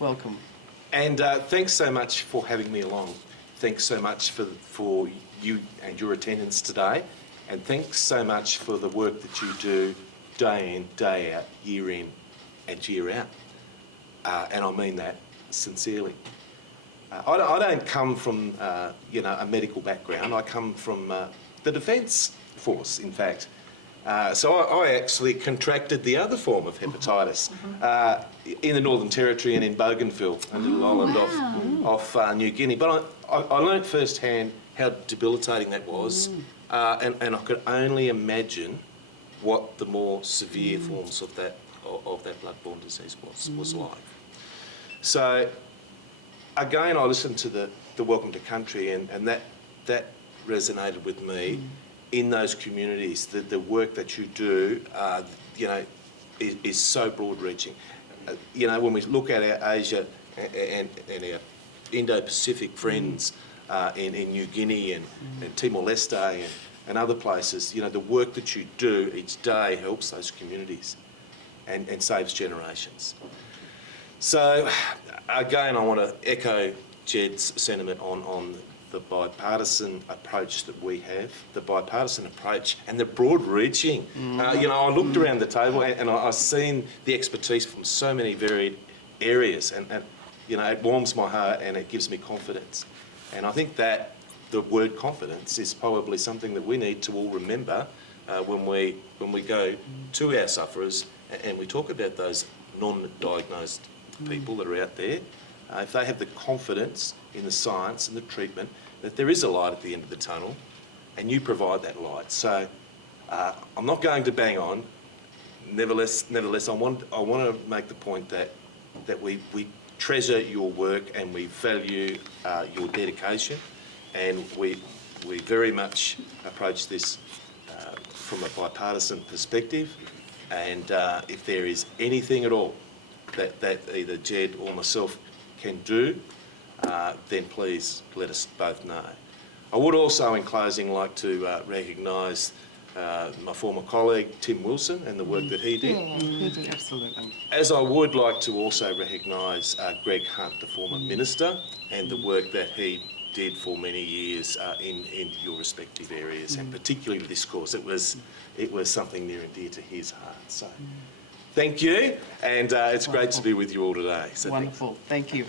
Welcome. And thanks so much for having me along. Thanks so much for you and your attendance today. And thanks so much for the work that you do day in, day out, year in and year out. And I mean that sincerely. I don't come from, a medical background. I come from the Defence Force, in fact. So I actually contracted the other form of hepatitis in the Northern Territory and in Bougainville, a little island off New Guinea. But I learnt firsthand how debilitating that was, and I could only imagine what the more severe forms of that bloodborne disease was like. So again, I listened to the Welcome to Country, and that resonated with me. In those communities, the work that you do, is so broad-reaching. When we look at our Asia and our Indo-Pacific friends in New Guinea and Timor-Leste and other places, the work that you do each day helps those communities and saves generations. So, again, I want to echo Jed's sentiment on the bipartisan approach that we have, the bipartisan approach and the broad-reaching. I looked around the table and I've seen the expertise from so many varied areas, and it warms my heart and it gives me confidence. And I think that the word confidence is probably something that we need to all remember when we go to our sufferers and we talk about those non-diagnosed people that are out there. If they have the confidence in the science and the treatment that there is a light at the end of the tunnel, and you provide that light. So I'm not going to bang on. Nevertheless, I want to make the point that we treasure your work and we value your dedication, and we very much approach this from a bipartisan perspective. And if there is anything at all that either Jed or myself can do, then please let us both know. I would also, in closing, like to recognise my former colleague Tim Wilson and the work that he did. He did. Absolutely. As I would like to also recognise Greg Hunt, the former minister, and the work that he did for many years in your respective areas, and particularly with this course. It was something near and dear to his heart. So. Thank you, and it's great to be with you all today. So wonderful. Thank you.